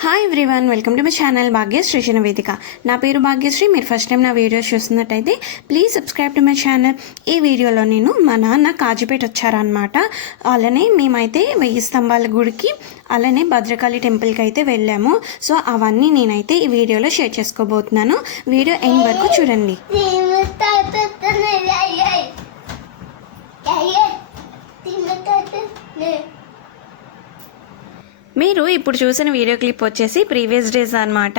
Hi everyone, welcome to my channel Bhagyashri నివేదిక. నా పేరు భాగ్యశ్రీ. మీరు ఫస్ట్ టైం నా వీడియోస్ చూస్తున్నట్టయితే please subscribe to my channel. ఈ వీడియోలో నేను మా నాన్న కాజీపేట వచ్చారనమాట. అలానే మేమైతే 1000 స్తంభాల గుడికి అలానే భద్రకాళి టెంపుల్కి అయితే వెళ్ళాము. సో అవన్నీ నేనైతే ఈ వీడియోలో షేర్ చేసుకోబోతున్నాను. వీడియో ఎండ్ వరకు చూడండి. మీరు ఇప్పుడు చూసిన వీడియో క్లిప్ వచ్చేసి ప్రీవియస్ డేస్ అనమాట.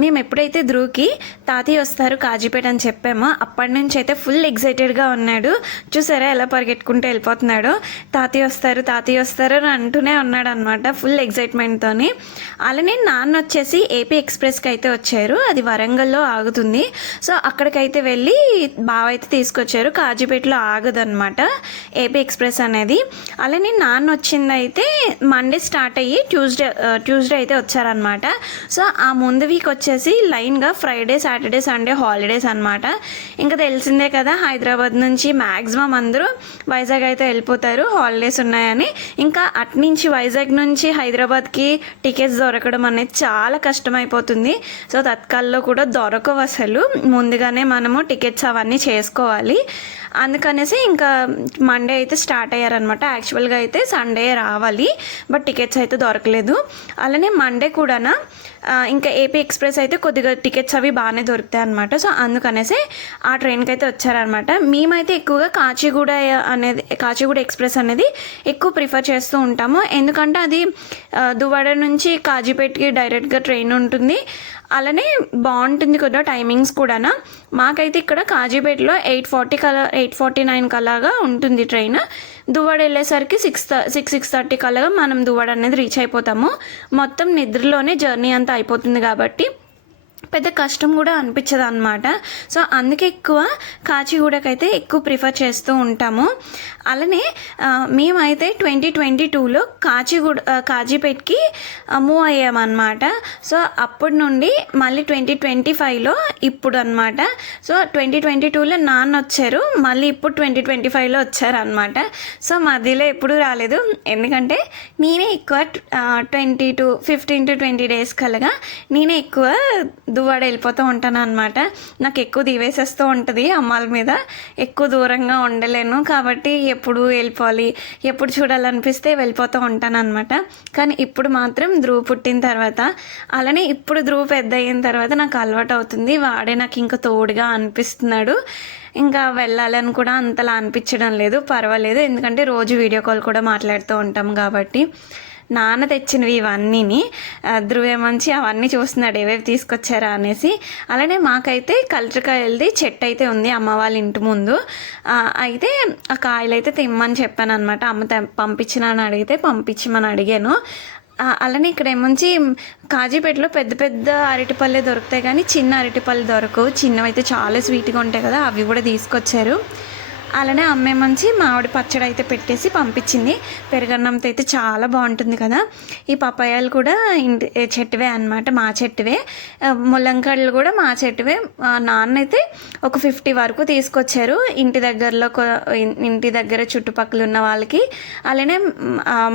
మేము ఎప్పుడైతే ధ్రువ్కి తాతయ్య వస్తారు కాజీపేట అని చెప్పామో అప్పటి నుంచి అయితే ఫుల్ ఎక్సైటెడ్గా ఉన్నాడు. చూసారా ఎలా పరిగెట్టుకుంటూ వెళ్ళిపోతున్నాడో. తాతయ్య వస్తారు అని అంటూనే ఉన్నాడు అనమాట ఫుల్ ఎక్సైట్మెంట్తోని. అలానే నాన్న వచ్చేసి ఏపీ ఎక్స్ప్రెస్కి అయితే వచ్చారు. అది వరంగల్లో ఆగుతుంది. సో అక్కడికైతే వెళ్ళి బావ అయితే తీసుకొచ్చారు. కాజీపేటలో ఆగదనమాట ఏపీ ఎక్స్ప్రెస్ అనేది. అలానే నాన్న వచ్చిందైతే మండే స్టార్ట్ అయ్యి ట్యూస్డే అయితే వచ్చారనమాట. సో ఆ ముందు వీక్ వచ్చేసి లైన్గా ఫ్రైడే, సాటర్డే, సండే హాలిడేస్ అనమాట. ఇంకా తెలిసిందే కదా, హైదరాబాద్ నుంచి మ్యాక్సిమం అందరూ వైజాగ్ అయితే వెళ్ళిపోతారు హాలిడేస్ ఉన్నాయని. ఇంకా అట్నుంచి వైజాగ్ నుంచి హైదరాబాద్కి టికెట్స్ దొరకడం అనేది చాలా కష్టమైపోతుంది. సో తత్కాల్లో కూడా దొరకవు అసలు. ముందుగానే మనము టికెట్స్ అవన్నీ చేసుకోవాలి. అందుకనేసి ఇంకా మండే అయితే స్టార్ట్ అయ్యారనమాట. యాక్చువల్గా అయితే సండే రావాలి, బట్ టికెట్స్ అయితే దొరకలేదు. అలానే మండే కూడా ఇంకా ఏపీ ఎక్స్ప్రెస్ అయితే కొద్దిగా టికెట్స్ అవి బాగానే దొరుకుతాయి అనమాట. సో అందుకనేసి ఆ ట్రైన్కి అయితే వచ్చారనమాట. మేమైతే ఎక్కువగా కాచిగూడ ఎక్స్ప్రెస్ అనేది ఎక్కువ ప్రిఫర్ చేస్తూ ఉంటాము. ఎందుకంటే అది దువ్వాడ నుంచి కాజీపేటకి డైరెక్ట్గా ట్రైన్ ఉంటుంది. అలానే బాగుంటుంది కదా టైమింగ్స్ కూడా. మాకైతే ఇక్కడ కాజీపేటలో 8:49 కలాగా ఉంటుంది ట్రైన్. దువ్వాడ వెళ్ళేసరికి 6:30 కలాగా మనం దువ్వాడ అనేది రీచ్ అయిపోతాము. మొత్తం నిద్రలోనే జర్నీ అంతా అయిపోతుంది కాబట్టి పెద్ద కష్టం కూడా అనిపించదు అనమాట. సో అందుకే ఎక్కువ కాచిగూడకైతే ఎక్కువ ప్రిఫర్ చేస్తూ ఉంటాము. అలానే మేమైతే 2022లో కాజీపేటకి మూవ్ అయ్యామన్నమాట. సో అప్పటి నుండి మళ్ళీ 2025లో ఇప్పుడు అనమాట. సో 2022లో నాన్న వచ్చారు, మళ్ళీ ఇప్పుడు 2025లో వచ్చారనమాట. సో మధ్యలో ఎప్పుడు రాలేదు, ఎందుకంటే నేనే ఎక్కువ 15 to 20 డేస్ కలగా నేనే ఎక్కువ దువ్వాడ వెళ్ళిపోతూ ఉంటాను అనమాట. నాకు ఎక్కువ దివేసేస్తూ ఉంటుంది అమ్మాల మీద. ఎక్కువ దూరంగా ఉండలేను కాబట్టి ఎప్పుడు వెళ్ళిపోవాలి, ఎప్పుడు చూడాలనిపిస్తే వెళ్ళిపోతూ ఉంటాను అనమాట. కానీ ఇప్పుడు మాత్రం ధ్రువ్ పుట్టిన తర్వాత, అలానే ఇప్పుడు ధ్రువ్ పెద్ద అయిన తర్వాత నాకు అలవాటు అవుతుంది. వాడే నాకు ఇంకా తోడుగా అనిపిస్తున్నాడు. ఇంకా వెళ్ళాలని కూడా అంతలా అనిపించడం లేదు, పర్వాలేదు. ఎందుకంటే రోజు వీడియో కాల్ కూడా మాట్లాడుతూ ఉంటాం కాబట్టి. నాన్న తెచ్చినవి ఇవన్నీని ధ్రువేమంచి అవన్నీ చూస్తున్నాడు ఏవేవి తీసుకొచ్చారా అనేసి. అలానే మాకైతే కలెక్టర్కాయలది చెట్టు అయితే ఉంది అమ్మ వాళ్ళ ఇంటి ముందు. అయితే ఆ కాయలు అయితే తిమ్మని చెప్పాను అనమాట. అమ్మ పంపించినని అడిగితే పంపించమని అడిగాను. అలానే ఇక్కడ ఏమంచి కాజీపేటలో పెద్ద పెద్ద అరటిపళ్ళే దొరుకుతాయి కానీ చిన్న అరటిపళ్ళు దొరకవు. చిన్నవి అయితే చాలా స్వీట్గా ఉంటాయి కదా, అవి కూడా తీసుకొచ్చారు. అలానే అమ్మే మంచి మామిడి పచ్చడి అయితే పెట్టేసి పంపించింది. పెరుగన్నంతో అయితే చాలా బాగుంటుంది కదా. ఈ పపాయాలు కూడా చెట్టువే అనమాట, మా చెట్టువే. ముల్లంకాయలు కూడా మా చెట్టువే. నాన్న అయితే ఒక 50 వరకు తీసుకొచ్చారు ఇంటి దగ్గర చుట్టుపక్కల ఉన్న వాళ్ళకి. అలానే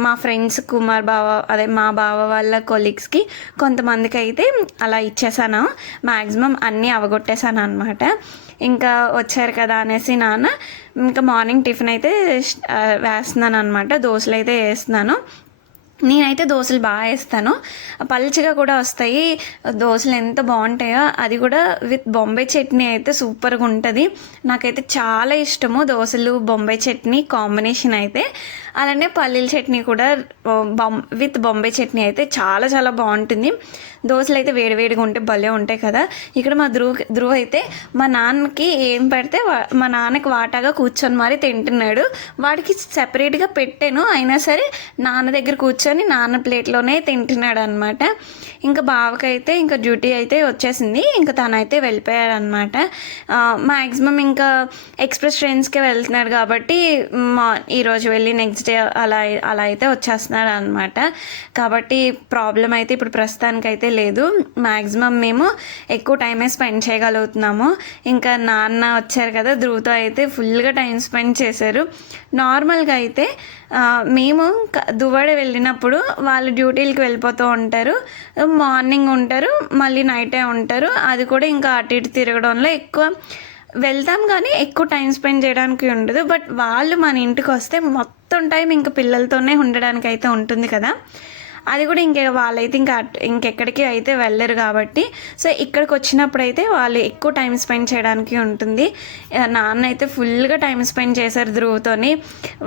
మా ఫ్రెండ్స్ కుమార్ బావ, అదే మా బావ వాళ్ళ కొలీగ్స్కి కొంతమందికి అయితే అలా ఇచ్చేసాను. మ్యాక్సిమం అన్నీ అవగొట్టేసాను అనమాట. ఇంకా వచ్చారు కదా అనేసి నాన్న ఇంకా మార్నింగ్ టిఫిన్ అయితే వేస్తున్నాను అనమాట. దోశలు అయితే వేస్తున్నాను. నేనైతే దోశలు బాగా వేస్తాను, పల్చగా కూడా వస్తాయి. దోశలు ఎంత బాగుంటాయో, అది కూడా విత్ బొంబాయి చట్నీ అయితే సూపర్గా ఉంటుంది. నాకైతే చాలా ఇష్టము దోశలు బొంబాయి చట్నీ కాంబినేషన్ అయితే. అలానే పల్లీల చట్నీ కూడా విత్ బొంబాయి చట్నీ అయితే చాలా చాలా బాగుంటుంది. దోశలు అయితే వేడివేడిగా ఉంటే భలే ఉంటాయి కదా. ఇక్కడ మా ధ్రువ్ అయితే మా నాన్నకి ఏం పెడితే మా నాన్నకి వాటాగా కూర్చొని మరి తింటున్నాడు. వాడికి సెపరేట్గా పెట్టాను, అయినా సరే నాన్న దగ్గర కూర్చొని నాన్న ప్లేట్లోనే తింటున్నాడు అనమాట. ఇంకా బావకైతే ఇంకా డ్యూటీ అయితే వచ్చేసింది, ఇంకా తనైతే వెళ్ళిపోయాడు అనమాట. మ్యాక్సిమం ఇంకా ఎక్స్ప్రెస్ ట్రైన్స్కే వెళ్తున్నాడు కాబట్టి ఈరోజు వెళ్ళి నెక్స్ట్ డే అలా అయితే వచ్చేస్తున్నాడు అనమాట. కాబట్టి ప్రాబ్లం అయితే ఇప్పుడు ప్రస్తుతానికైతే లేదు. మ్యాక్సిమం మేము ఎక్కువ టైమే స్పెండ్ చేయగలుగుతున్నాము. ఇంకా నాన్న వచ్చారు కదా, ధ్రువ్తో అయితే ఫుల్గా టైం స్పెండ్ చేశారు. నార్మల్గా అయితే మేము దువ్వాడ వెళ్ళినప్పుడు వచ్చినప్పుడు వాళ్ళు డ్యూటీలకి వెళ్ళిపోతూ ఉంటారు. మార్నింగ్ ఉంటారు, మళ్ళీ నైటే ఉంటారు. అది కూడా ఇంకా అటు ఇటు తిరగడంలో ఎక్కువ వెళ్తాం, కానీ ఎక్కువ టైం స్పెండ్ చేయడానికి ఉండదు. బట్ వాళ్ళు మన ఇంటికి వస్తే మొత్తం టైం ఇంకా పిల్లలతోనే ఉండడానికి అయితే ఉంటుంది కదా. అది కూడా వాళ్ళైతే ఇంకెక్కడికి అయితే వెళ్ళరు కాబట్టి, సో ఇక్కడికి వచ్చినప్పుడు అయితే వాళ్ళు ఎక్కువ టైం స్పెండ్ చేయడానికి ఉంటుంది. నాన్న అయితే ఫుల్గా టైం స్పెండ్ చేశారు ధ్రువతోని.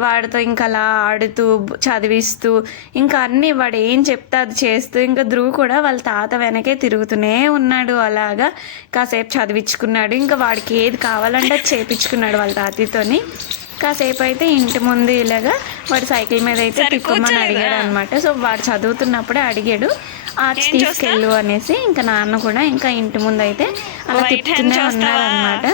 వాడితో ఇంకా అలా ఆడుతూ చదివిస్తూ ఇంకా అన్నీ వాడు ఏం చెప్తే అది చేస్తూ, ఇంకా ధ్రువ్ కూడా వాళ్ళ తాత వెనకే తిరుగుతూనే ఉన్నాడు. అలాగా కాసేపు చదివించుకున్నాడు. ఇంకా వాడికి ఏది కావాలంటే అది చేపించుకున్నాడు వాళ్ళ తాతతోని. కాసేపు అయితే ఇంటి ముందు ఇలాగా వాడు సైకిల్ మీద అయితే తిప్పమని అడిగాడు అనమాట. సో వాడు చదువుతున్నప్పుడే అడిగాడు ఆర్ట్స్ తీసుకెళ్ళు అనేసి. ఇంకా నాన్న కూడా ఇంకా ఇంటి ముందు అయితే అలా తిప్పుతూనే ఉన్నాడు అనమాట.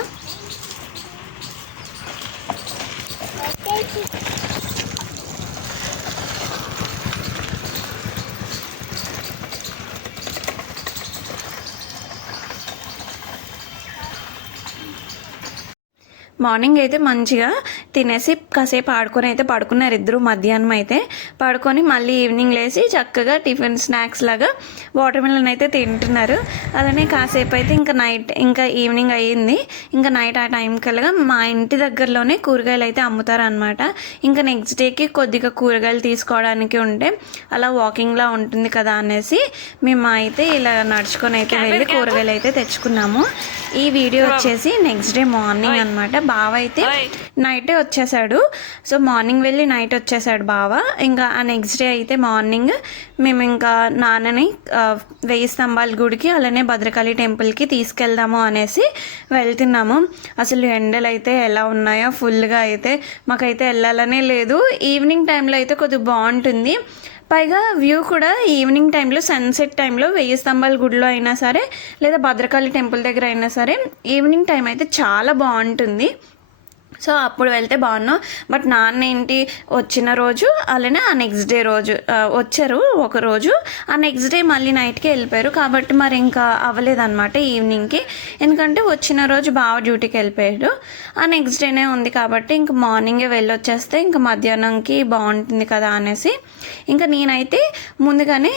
మార్నింగ్ అయితే మంచిగా తినేసి కాసేపు ఆడుకొని అయితే పడుకున్నారు ఇద్దరు. మధ్యాహ్నం అయితే పడుకొని మళ్ళీ ఈవినింగ్ లేచి చక్కగా టిఫిన్ స్నాక్స్ లాగా వాటర్ మిలన్ అయితే తింటున్నారు. అలానే కాసేపు అయితే ఇంకా ఈవినింగ్ అయ్యింది. ఇంకా నైట్ ఆ టైం కల్లా మా ఇంటి దగ్గరలోనే కూరగాయలు అయితే అమ్ముతారనమాట. ఇంకా నెక్స్ట్ డేకి కొద్దిగా కూరగాయలు తీసుకోవడానికి ఉంటే అలా వాకింగ్లా ఉంటుంది కదా అనేసి మేము అయితే ఇలా నడుచుకొని అయితే వెళ్ళి కూరగాయలు అయితే తెచ్చుకున్నాము. ఈ వీడియో వచ్చేసి నెక్స్ట్ డే మార్నింగ్ అనమాట. బావ అయితే నైటే వచ్చేసాడు. సో మార్నింగ్ వెళ్ళి నైట్ వచ్చేసాడు బావ. ఇంకా ఆ నెక్స్ట్ డే అయితే మార్నింగ్ మేము ఇంకా నాన్నని 1000 స్తంభాల గుడికి అలానే భద్రకాళి టెంపుల్కి తీసుకెళ్దాము అనేసి వెళ్తున్నాము. అసలు ఎండలు అయితే ఎలా ఉన్నాయో ఫుల్గా అయితే మాకైతే వెళ్ళాలనే లేదు. ఈవినింగ్ టైంలో అయితే కొద్దిగా బాగుంటుంది. పైగా వ్యూ కూడా ఈవినింగ్ టైంలో సన్సెట్ టైంలో 1000 స్తంభాల గుడిలో అయినా సరే లేదా భద్రకాళి టెంపుల్ దగ్గర అయినా సరే ఈవినింగ్ టైం అయితే చాలా బాగుంటుంది. సో అప్పుడు వెళ్తే బాగున్నాం. బట్ నాన్న ఏంటి వచ్చిన రోజు అలానే ఆ నెక్స్ట్ డే రోజు వచ్చారు ఒకరోజు, ఆ నెక్స్ట్ డే మళ్ళీ నైట్కి వెళ్ళిపోయారు. కాబట్టి మరి ఇంకా అవ్వలేదన్నమాట ఈవినింగ్కి. ఎందుకంటే వచ్చిన రోజు బావ డ్యూటీకి వెళ్ళిపోయాడు, ఆ నెక్స్ట్ డేనే ఉంది కాబట్టి ఇంకా మార్నింగే వెళ్ళొచ్చేస్తే ఇంకా మధ్యాహ్నంకి బాగుంటుంది కదా అనేసి ఇంకా నేనైతే ముందుగానే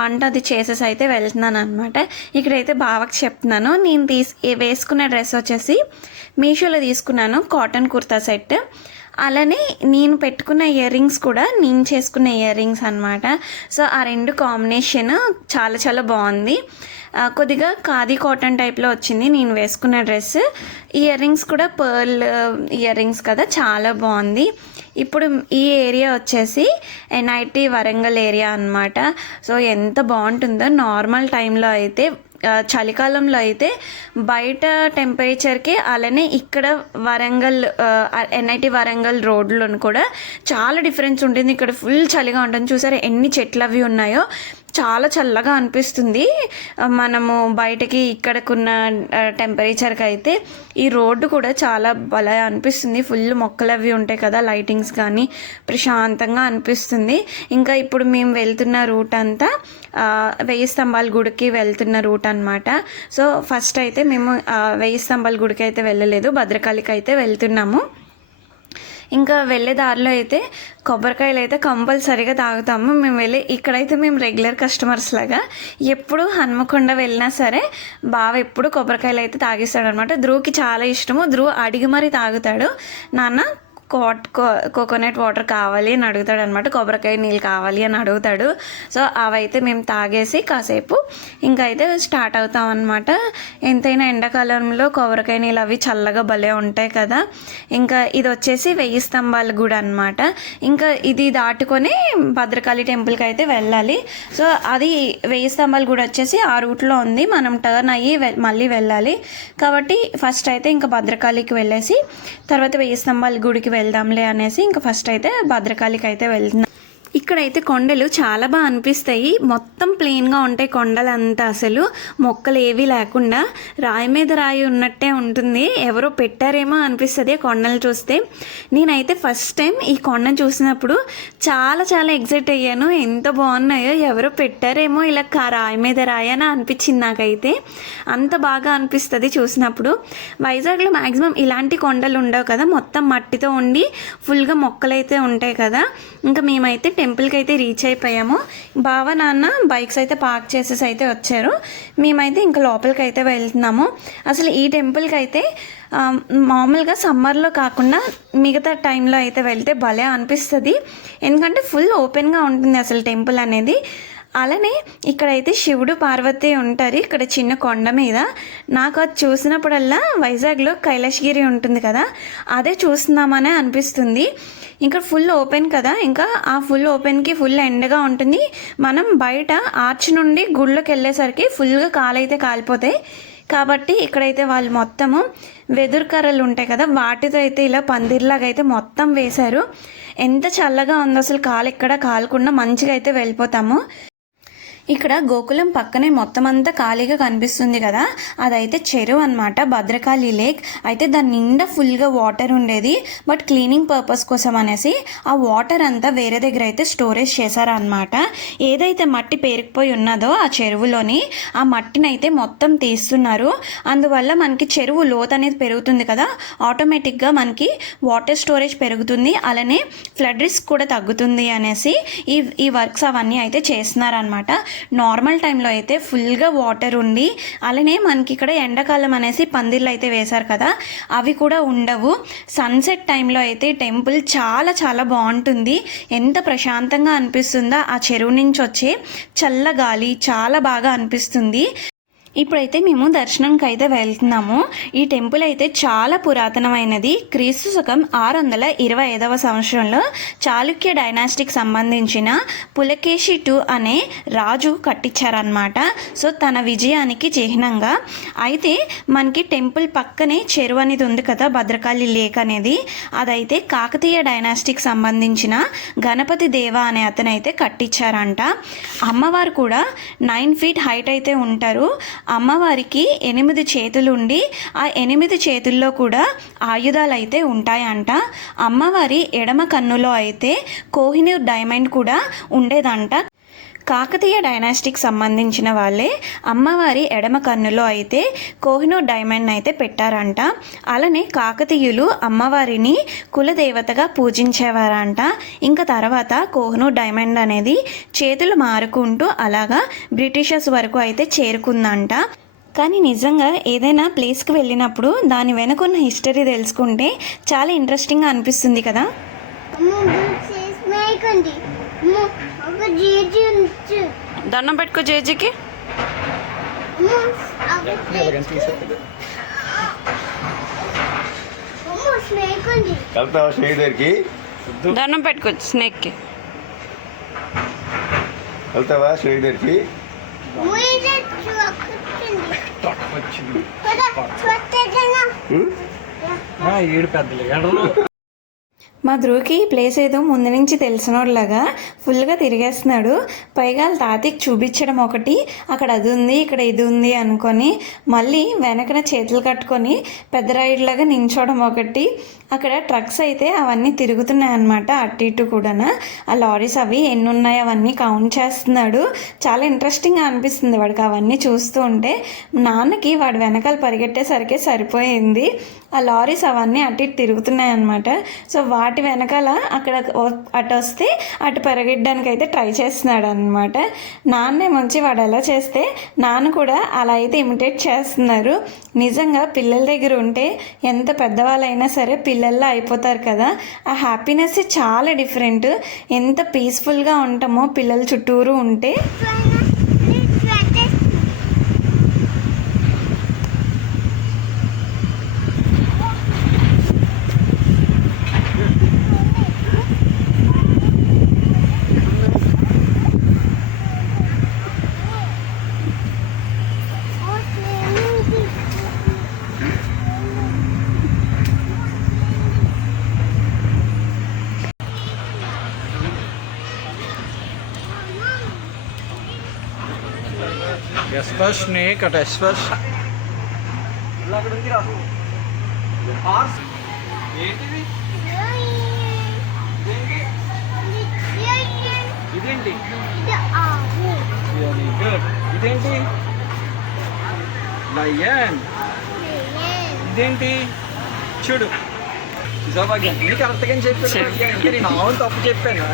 వంట అది చేసేసి అయితే వెళ్తున్నాను అనమాట. ఇక్కడైతే బావకి చెప్తున్నాను. నేను వేసుకున్న డ్రెస్ వచ్చేసి మీషోలో తీసుకున్నాను, కాటన్ కుర్తా సెట్. అలానే నేను పెట్టుకున్న ఇయర్ రింగ్స్ కూడా నేను చేసుకున్న ఇయర్ రింగ్స్ అనమాట. సో ఆ రెండు కాంబినేషన్ చాలా చాలా బాగుంది. కొద్దిగా ఖాదీ కాటన్ టైప్లో వచ్చింది నేను వేసుకున్న డ్రెస్. ఇయర్ రింగ్స్ కూడా పర్ల్ ఇయర్ రింగ్స్ కదా, చాలా బాగుంది. ఇప్పుడు ఈ ఏరియా వచ్చేసి ఎన్ఐటి వరంగల్ ఏరియా అనమాట. సో ఎంత బాగుంటుందో. నార్మల్ టైంలో అయితే చలికాలంలో అయితే బయట టెంపరేచర్కి అలానే ఇక్కడ వరంగల్ ఎన్ఐటి వరంగల్ రోడ్లను కూడా చాలా డిఫరెన్స్ ఉంటుంది. ఇక్కడ ఫుల్ చలిగా ఉంటుంది. చూసారా ఎన్ని చెట్లు అవి ఉన్నాయో, చాలా చల్లగా అనిపిస్తుంది. మనము బయటకి ఇక్కడకున్న టెంపరేచర్కి అయితే ఈ రోడ్డు కూడా చాలా భలే అనిపిస్తుంది. ఫుల్ మొక్కలు అవి ఉంటాయి కదా, లైటింగ్స్ కానీ ప్రశాంతంగా అనిపిస్తుంది. ఇంకా ఇప్పుడు మేము వెళ్తున్న రూట్ అంతా 1000 స్తంభాల గుడికి వెళ్తున్న రూట్ అనమాట. సో ఫస్ట్ అయితే మేము 1000 స్తంభాల గుడికి అయితే వెళ్ళలేదు, భద్రకాళికి అయితే వెళ్తున్నాము. ఇంకా వెళ్ళే దారిలో అయితే కొబ్బరికాయలు అయితే కంపల్సరీగా తాగుతాము మేము వెళ్ళి. ఇక్కడైతే మేము రెగ్యులర్ కస్టమర్స్ లాగా ఎప్పుడు హన్మకొండ వెళ్ళినా సరే బావ ఎప్పుడు కొబ్బరికాయలు అయితే తాగిస్తాడు అనమాట. ధ్రువ్కి చాలా ఇష్టము. ధ్రువ్ అడిగి మరీ తాగుతాడు. నాన్న కోకోనట్ వాటర్ కావాలి అని అడుగుతాడు అనమాట, కొబ్బరికాయ నీళ్ళు కావాలి అని అడుగుతాడు. సో అవైతే మేము తాగేసి కాసేపు ఇంకా అయితే స్టార్ట్ అవుతాం అనమాట. ఎంతైనా ఎండాకాలంలో కొబ్బరికాయ నీళ్ళు అవి చల్లగా భలే ఉంటాయి కదా. ఇంకా ఇది వచ్చేసి 1000 స్తంభాల గుడి అనమాట. ఇంకా ఇది దాటుకొని భద్రకాళి టెంపుల్కి అయితే వెళ్ళాలి. సో అది 1000 స్తంభాల గుడి వచ్చేసి ఆ రూట్లో ఉంది, మనం టర్న్ అయ్యి మళ్ళీ వెళ్ళాలి. కాబట్టి ఫస్ట్ అయితే ఇంకా భద్రకాళికి వెళ్ళేసి తర్వాత 1000 స్తంభాల గుడికి వెళ్దాంలే అనేసి ఇంకా ఫస్ట్ అయితే భద్రకాళికి అయితే వెళ్తున్నాం. ఇక్కడైతే కొండలు చాలా బాగా అనిపిస్తాయి. మొత్తం ప్లెయిన్గా ఉంటాయి కొండలంతా, అసలు మొక్కలు ఏవి లేకుండా రాయి మీద రాయి ఉన్నట్టే ఉంటుంది. ఎవరో పెట్టారేమో అనిపిస్తుంది కొండలు చూస్తే. నేనైతే ఫస్ట్ టైం ఈ కొండను చూసినప్పుడు చాలా చాలా ఎగ్జైట్ అయ్యాను. ఎంత బాగున్నాయో, ఎవరో పెట్టారేమో ఇలా రాయి మీద రాయి అని అనిపించింది నాకైతే. అంత బాగా అనిపిస్తుంది చూసినప్పుడు. వైజాగ్లో మ్యాక్సిమం ఇలాంటి కొండలు ఉండవు కదా, మొత్తం మట్టితో ఉండి ఫుల్గా మొక్కలైతే ఉంటాయి కదా. ఇంకా మేమైతే టెంపుల్కి అయితే రీచ్ అయిపోయాము. బావ నాన్న బైక్స్ అయితే పార్క్ చేసేసి అయితే వచ్చారు. మేమైతే ఇంకా లోపలికి అయితే వెళ్తున్నాము. అసలు ఈ టెంపుల్కి అయితే మామూలుగా సమ్మర్లో కాకుండా మిగతా టైంలో అయితే వెళ్తే భలే అనిపిస్తుంది. ఎందుకంటే ఫుల్ ఓపెన్గా ఉంటుంది అసలు టెంపుల్ అనేది. అలానే ఇక్కడైతే శివుడు పార్వతి ఉంటారు ఇక్కడ చిన్న కొండ మీద. నాకు అది చూసినప్పుడల్లా వైజాగ్లో కైలాసగిరి ఉంటుంది కదా, అదే చూస్తున్నామనే అనిపిస్తుంది. ఇంకా ఫుల్ ఓపెన్ కదా, ఇంకా ఆ ఫుల్ ఓపెన్కి ఫుల్ ఎండగా ఉంటుంది. మనం బయట ఆర్చ్ నుండి గుళ్ళోకి వెళ్ళేసరికి ఫుల్గా కాలైతే కాలిపోతాయి. కాబట్టి ఇక్కడైతే వాళ్ళు మొత్తము వెదురు కర్రలు ఉంటాయి కదా, వాటితో అయితే ఇలా పందిర్లాగా అయితే మొత్తం వేశారు. ఎంత చల్లగా ఉందో అసలు, కాలు ఎక్కడ కాలకుండా మంచిగా అయితే వెళ్ళిపోతాము. ఇక్కడ గోకులం పక్కనే మొత్తం అంతా ఖాళీగా కనిపిస్తుంది కదా, అదైతే చెరువు అనమాట, భద్రకాళి లేక్. అయితే దాని నిండా ఫుల్గా వాటర్ ఉండేది. బట్ క్లీనింగ్ పర్పస్ కోసం అనేసి ఆ వాటర్ అంతా వేరే దగ్గర అయితే స్టోరేజ్ చేశారనమాట. ఏదైతే మట్టి పేరుకుపోయి ఉన్నదో ఆ చెరువులోని, ఆ మట్టిని అయితే మొత్తం తీస్తున్నారు. అందువల్ల మనకి చెరువు లోతు అనేది పెరుగుతుంది కదా, ఆటోమేటిక్గా మనకి వాటర్ స్టోరేజ్ పెరుగుతుంది. అలానే ఫ్లడ్ రిస్క్ కూడా తగ్గుతుంది అనేసి ఈ వర్క్స్ అవన్నీ అయితే చేస్తున్నారనమాట. నార్మల్ టైంలో అయితే ఫుల్గా వాటర్ ఉండి, అలానే మనకి ఇక్కడ ఎండాకాలం అనేసి పందిర్లు అయితే వేశారు కదా, అవి కూడా ఉండవు. సన్సెట్ టైంలో అయితే టెంపుల్ చాలా చాలా బాగుంటుంది. ఎంత ప్రశాంతంగా అనిపిస్తుందో ఆ చెరువు నుంచి వచ్చే చల్లగాలి, చాలా బాగా అనిపిస్తుంది. ఇప్పుడైతే మేము దర్శనంకి అయితే వెళ్తున్నాము. ఈ టెంపుల్ అయితే చాలా పురాతనమైనది. క్రీస్తు శకం 625వ సంవత్సరంలో చాళుక్య డైనాస్టిక్ సంబంధించిన పులకేశి II అనే రాజు కట్టించారనమాట. సో తన విజయానికి చిహ్నంగా. అయితే మనకి టెంపుల్ పక్కనే చెరువు అనేది ఉంది కదా, భద్రకాళి లేక్ అనేది, అదైతే కాకతీయ డైనాస్టిక్ సంబంధించిన గణపతి దేవ అనే అతను అయితే కట్టించారంట. అమ్మవారు కూడా 9 feet హైట్ అయితే ఉంటారు. అమ్మవారికి 8 చేతులు ఉండి ఆ 8 చేతుల్లో కూడా ఆయుధాలు అయితే ఉంటాయంట. అమ్మవారి ఎడమ కన్నులో అయితే కోహినూర్ డైమండ్ కూడా ఉండేదంట. కాకతీయ డైనాస్టిక్ సంబంధించిన వాళ్ళే అమ్మవారి ఎడమ కన్నులో అయితే కోహినూర్ డైమండ్ అయితే పెట్టారంట. అలానే కాకతీయులు అమ్మవారిని కులదేవతగా పూజించేవారంట. ఇంకా తర్వాత కోహినూర్ డైమండ్ అనేది చేతులు మారుకుంటూ అలాగా బ్రిటిషర్స్ వరకు అయితే చేరుకుందంట. కానీ నిజంగా ఏదైనా ప్లేస్కి వెళ్ళినప్పుడు దాని వెనుకున్న హిస్టరీ తెలుసుకుంటే చాలా ఇంట్రెస్టింగ్గా అనిపిస్తుంది కదా. దండం పెట్టుకో జేజీకి. దండం పెట్టుకో స్నేక్కి. వెళ్తావా స్నేక్ దగ్గరికి? ఏడు పెద్దలు మా ధ్రువుకి ప్లేస్ ఏదో ముందు నుంచి తెలిసినోళ్ళగా ఫుల్గా తిరిగేస్తున్నాడు. పైగా తాతకి చూపించడం ఒకటి, అక్కడ అది ఉంది ఇక్కడ ఇది ఉంది అనుకొని మళ్ళీ వెనకన చేతులు కట్టుకొని పెద్ద రైడ్లాగా నించోవడం ఒకటి. అక్కడ ట్రక్స్ అయితే అవన్నీ తిరుగుతున్నాయి అన్నమాట, అటు ఇటు కూడా. ఆ లారీస్ అవి ఎన్ని ఉన్నాయి అవన్నీ కౌంట్ చేస్తున్నాడు. చాలా ఇంట్రెస్టింగ్గా అనిపిస్తుంది వాడికి అవన్నీ చూస్తూ ఉంటే. నాన్నకి వాడు వెనకాల పరిగెట్టేసరికి సరిపోయింది. ఆ లారీస్ అవన్నీ అటు ఇటు తిరుగుతున్నాయి అన్నమాట. సో వాటి వెనకాల అక్కడ అటు వస్తే అటు పరిగెట్టడానికి అయితే ట్రై చేస్తున్నాడు అనమాట. నాన్నే మంచి వాడు ఎలా చేస్తే నాన్న కూడా అలా అయితే ఇమిటేట్ చేస్తున్నారు. నిజంగా పిల్లల దగ్గర ఉంటే ఎంత పెద్దవాళ్ళైనా సరే పిల్లల్లా అయిపోతారు కదా. ఆ హ్యాపీనెస్ చాలా డిఫరెంట్. ఎంత పీస్ఫుల్గా ఉంటామో పిల్లల చుట్టూరు ఉంటే. ఎస్పర్ స్నేక్ అట్ ఎస్పర్ ఏంటిది ఇదేంటి ఇదేంటి లయన్ ఇదేంటి చూడు సౌభాగ్యం ఇది కరెక్ట్గా చెప్పాను. నేను అవును తప్పు చెప్పాను.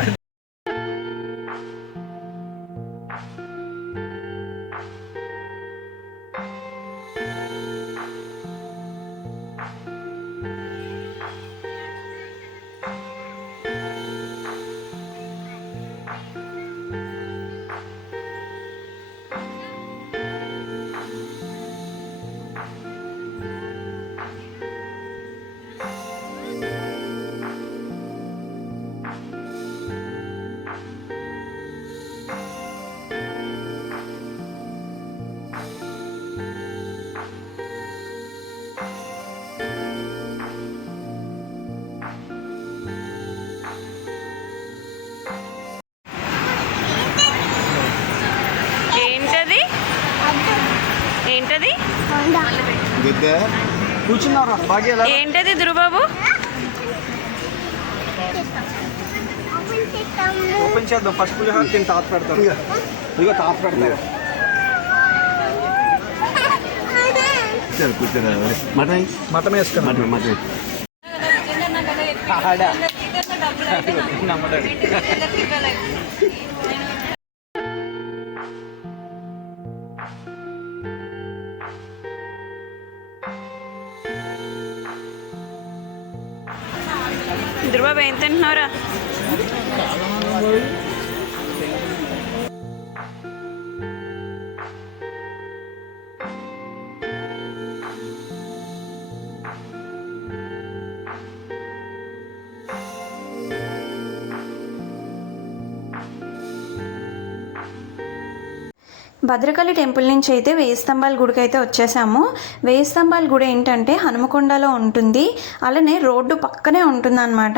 ఏంటది దుద్ద కూర్చున్నారా బాగా ఎలా ఏంటది దుర్బాబు? ఓపెన్ చేద్దాం ఫస్ట్ పులిహోర తిని తాత పెడతారు ఇదిగో తాత పెడతారు కూర్చోరా మటన్ మటన్ వేసుకున్నాం మటన్ మటన్ నమ్మడాడు దుర్బాబు ఏం తింటున్నావురా? భద్రకాళి టెంపుల్ నుంచి అయితే వేయి స్తంభాల గుడికి అయితే వచ్చేసాము. వేయి స్తంభాల గుడి ఏంటంటే హనుమకొండలో ఉంటుంది, అలానే రోడ్డు పక్కనే ఉంటుందన్నమాట.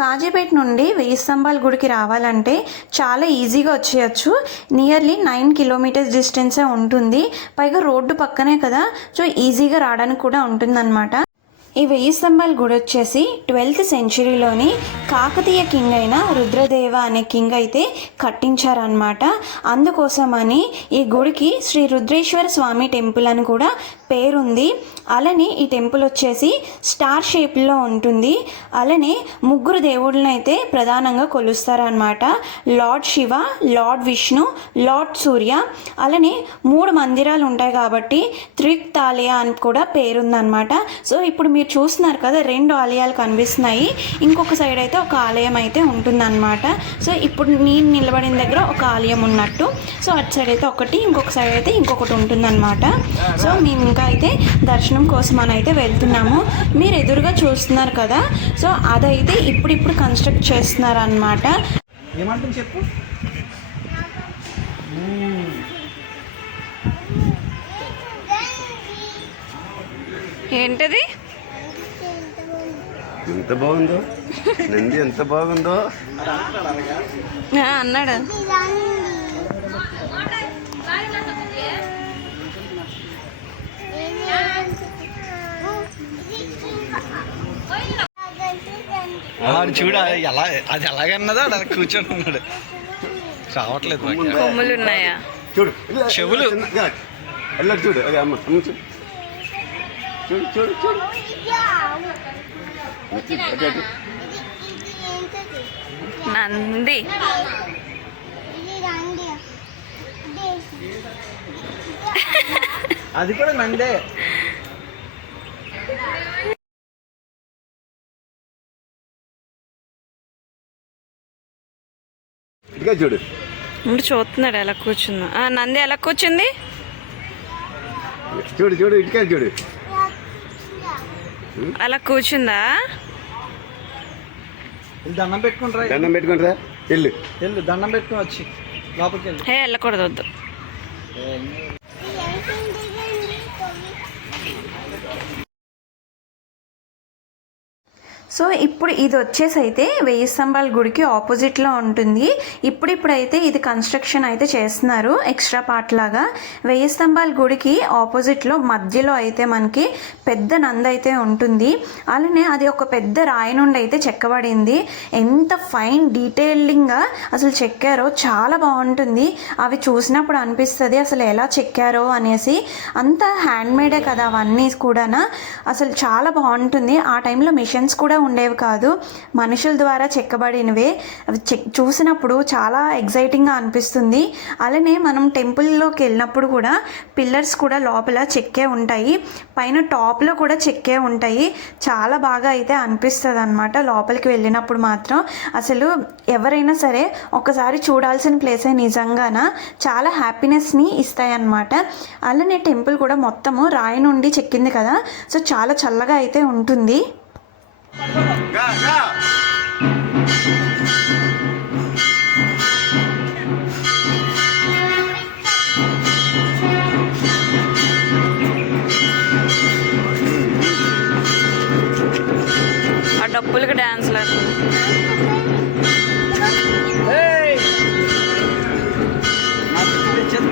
కాజీపేట నుండి వేయి స్తంభాల గుడికి రావాలంటే చాలా ఈజీగా వచ్చేయచ్చు. నియర్లీ 9 కిలోమీటర్స్ డిస్టెన్సే ఉంటుంది. పైగా రోడ్డు పక్కనే కదా, సో ఈజీగా రావడానికి కూడా ఉంటుందన్నమాట. ఈ వేయి స్తంభాల గుడి వచ్చేసి 12th సెంచరీలోని కాకతీయ కింగ్ అయిన రుద్రదేవ అనే కింగ్ అయితే కట్టించారనమాట. అందుకోసమని ఈ గుడికి శ్రీ రుద్రేశ్వర స్వామి టెంపుల్ అని కూడా పేరుంది. అలానే ఈ టెంపుల్ వచ్చేసి స్టార్ షేప్లో ఉంటుంది. అలానే ముగ్గురు దేవుళ్ళని అయితే ప్రధానంగా కొలుస్తారనమాట. Lord Shiva, Lord Vishnu, Lord Surya. అలానే 3 మందిరాలు ఉంటాయి కాబట్టి త్రిక్తాలయ అని కూడా పేరుందనమాట. సో ఇప్పుడు మీరు చూస్తున్నారు కదా, 2 ఆలయాలు కనిపిస్తున్నాయి. ఇంకొక సైడ్ అయితే ఒక ఆలయం అయితే ఉంటుందన్నమాట. సో ఇప్పుడు నేను నిలబడిన దగ్గర ఒక ఆలయం ఉన్నట్టు, సో అటు సైడ్ అయితే ఒకటి, ఇంకొక సైడ్ అయితే ఇంకొకటి ఉంటుందన్నమాట. సో మేము ఇంకా అయితే దర్శనం కోసం అని అయితే వెళ్తున్నాము. మీరు ఎదురుగా చూస్తున్నారు కదా, సో అదైతే ఇప్పుడు కన్స్ట్రక్ట్ చేస్తున్నారు అన్నమాట. ఏమంటుంది చెప్పు ఏంటది? ఎంత బాగుందో నంది, ఎంత బాగుందో అన్నాడు. చూడ ఎలా అది ఎలాగన్నదో అలా కూర్చొని ఉన్నాడు. రావట్లేదు కొమ్ములు ఉన్నాయా? చూడు చెవులు. ఎలా చూడు, అదే అమ్మ అమ్మ చూడు చూడు చూడు చూడు అటు, అటు. నంది. అది కూడా నందే. ఇదిగా చూడు, ఇప్పుడు చూస్తున్నాడు ఎలా కూర్చుందా. నంది ఎలా కూర్చుంది? చూడు చూడు ఇటుక చూడు. అలా కూర్చుందా? దండం పెట్టుకుంటారా? దండం పెట్టుకుంటారా? వెళ్ళు వెళ్ళు దండం పెట్టుకుని వచ్చి లోపలికి వెళ్ళు. హే వెళ్ళకూడదు, వద్దు. సో ఇప్పుడు ఇది వచ్చేసి అయితే వేయి స్తంభాల గుడికి ఆపోజిట్లో ఉంటుంది. ఇప్పుడైతే ఇది కన్స్ట్రక్షన్ అయితే చేస్తున్నారు ఎక్స్ట్రా పార్ట్ లాగా. వేయి స్తంభాల గుడికి ఆపోజిట్లో మధ్యలో అయితే మనకి పెద్ద నంది అయితే ఉంటుంది. అలానే అది ఒక పెద్ద రాయి నుండి అయితే చెక్కబడింది. ఎంత ఫైన్ డీటెయిలింగ్గా అసలు చెక్కారో చాలా బాగుంటుంది. అవి చూసినప్పుడు అనిపిస్తుంది అసలు ఎలా చెక్కారో అనేసి. అంత హ్యాండ్మేడే కదా అవన్నీ కూడా, అసలు చాలా బాగుంటుంది. ఆ టైంలో మిషన్స్ కూడా ఉండేవి కాదు, మనుషుల ద్వారా చెక్కబడినవే. అవి చూసినప్పుడు చాలా ఎగ్జైటింగ్గా అనిపిస్తుంది. అలానే మనం టెంపుల్లోకి వెళ్ళినప్పుడు కూడా పిల్లర్స్ కూడా లోపల చెక్కే ఉంటాయి, పైన టాప్లో కూడా చెక్కే ఉంటాయి. చాలా బాగా అయితే అనిపిస్తుంది అనమాట లోపలికి వెళ్ళినప్పుడు మాత్రం. అసలు ఎవరైనా సరే ఒకసారి చూడాల్సిన ప్లేసే నిజంగాన. చాలా హ్యాపీనెస్ని ఇస్తాయి అన్నమాట. అలానే టెంపుల్ కూడా మొత్తము రాయి నుండి చెక్కింది కదా, సో చాలా చల్లగా అయితే ఉంటుంది. గా గా ఆ డప్పులకి డ్యాన్స్ లేదు. నాకు తెచ్చేది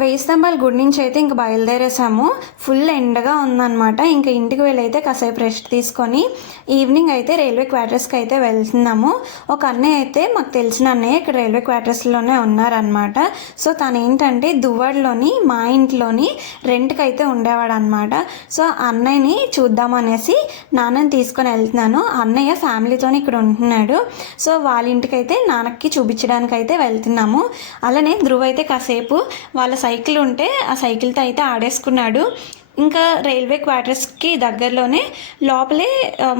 వెయ్యి స్తంభాల గుడి నుంచి అయితే ఇంక బయలుదేరేసాము. ఫుల్ ఎండగా ఉందన్నమాట. ఇంకా ఇంటికి వెళ్ళైతే కాసేపు రెస్ట్ తీసుకొని ఈవినింగ్ అయితే రైల్వే క్వార్టర్స్కి అయితే వెళ్తున్నాము. ఒక అన్నయ్య అయితే మాకు తెలిసిన అన్నయ్య ఇక్కడ రైల్వే క్వార్టర్స్లోనే ఉన్నారనమాట. సో తను ఏంటంటే దువ్వాడలోని మా ఇంట్లోని రెంట్కి అయితే ఉండేవాడు అనమాట. సో అన్నయ్యని చూద్దామనేసి నాన్నని తీసుకొని వెళ్తున్నాను. అన్నయ్య ఫ్యామిలీతో ఇక్కడ ఉంటున్నాడు. సో వాళ్ళ ఇంటికి అయితే నాన్నకి చూపించడానికి అయితే వెళ్తున్నాము. అలానే ధ్రువ్ అయితే కాసేపు వాళ్ళ సైకిల్ ఉంటే ఆ సైకిల్తో అయితే ఆడేసుకున్నాడు. ఇంకా రైల్వే క్వార్టర్స్కి దగ్గరలోనే లోపలే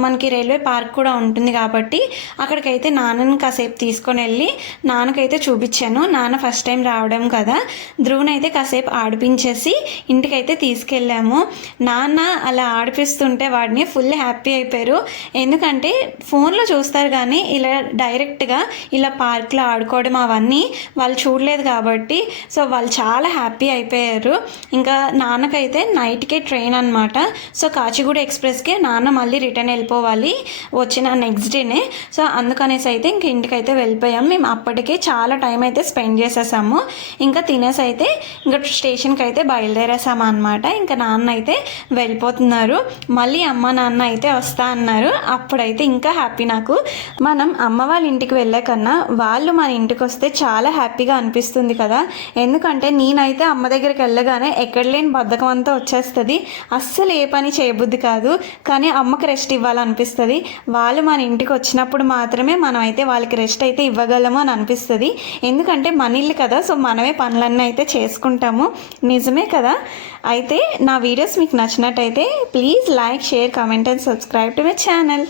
మనకి రైల్వే పార్క్ కూడా ఉంటుంది కాబట్టి అక్కడికైతే నాన్నని కాసేపు తీసుకొని వెళ్ళి నాన్నకైతే చూపించాను. నాన్న ఫస్ట్ టైం రావడం కదా, ధ్రువనైతే కాసేపు ఆడిపించేసి ఇంటికైతే తీసుకెళ్ళాము. నాన్న అలా ఆడిపిస్తుంటే వాడిని ఫుల్ హ్యాపీ అయిపోయారు. ఎందుకంటే ఫోన్లో చూస్తారు కానీ ఇలా డైరెక్ట్గా ఇలా పార్క్లో ఆడుకోవడం అవన్నీ వాళ్ళు చూడలేదు కాబట్టి సో వాళ్ళు చాలా హ్యాపీ అయిపోయారు. ఇంకా నాన్నకైతే నైట్కే ట్రైన్ అనమాట. సో కాచిగూడ ఎక్స్ప్రెస్కే నాన్న మళ్ళీ రిటర్న్ వెళ్ళిపోవాలి వచ్చిన నెక్స్ట్ డేనే. సో అందుకనేసి అయితే ఇంక ఇంటికైతే వెళ్ళిపోయాం. మేము అప్పటికే చాలా టైం అయితే స్పెండ్ చేసేసాము. ఇంకా తినేసి అయితే ఇంకా స్టేషన్కి అయితే బయలుదేరేసాము అనమాట. ఇంకా నాన్న అయితే వెళ్ళిపోతున్నారు. మళ్ళీ అమ్మ నాన్న అయితే వస్తా అన్నారు. అప్పుడైతే ఇంకా హ్యాపీ నాకు. మనం అమ్మ వాళ్ళ ఇంటికి వెళ్ళే కన్నా వాళ్ళు మన ఇంటికి వస్తే చాలా హ్యాపీగా అనిపిస్తుంది కదా. ఎందుకంటే నేనైతే అమ్మ దగ్గరికి వెళ్ళగానే ఎక్కడ లేని బద్ధకం అంతా వచ్చేస్తుంది. అస్సలు ఏ పని చేయబుద్ధి కాదు. కానీ అమ్మకి రెస్ట్ ఇవ్వాలనిపిస్తుంది. వాళ్ళు మన ఇంటికి వచ్చినప్పుడు మాత్రమే మనం అయితే వాళ్ళకి రెస్ట్ అయితే ఇవ్వగలము అని అనిపిస్తుంది. ఎందుకంటే మన ఇల్లు కదా, సో మనమే పనులన్నీ అయితే చేసుకుంటాము. నిజమే కదా. అయితే నా వీడియోస్ మీకు నచ్చినట్టయితే please like, share, comment and subscribe to my channel.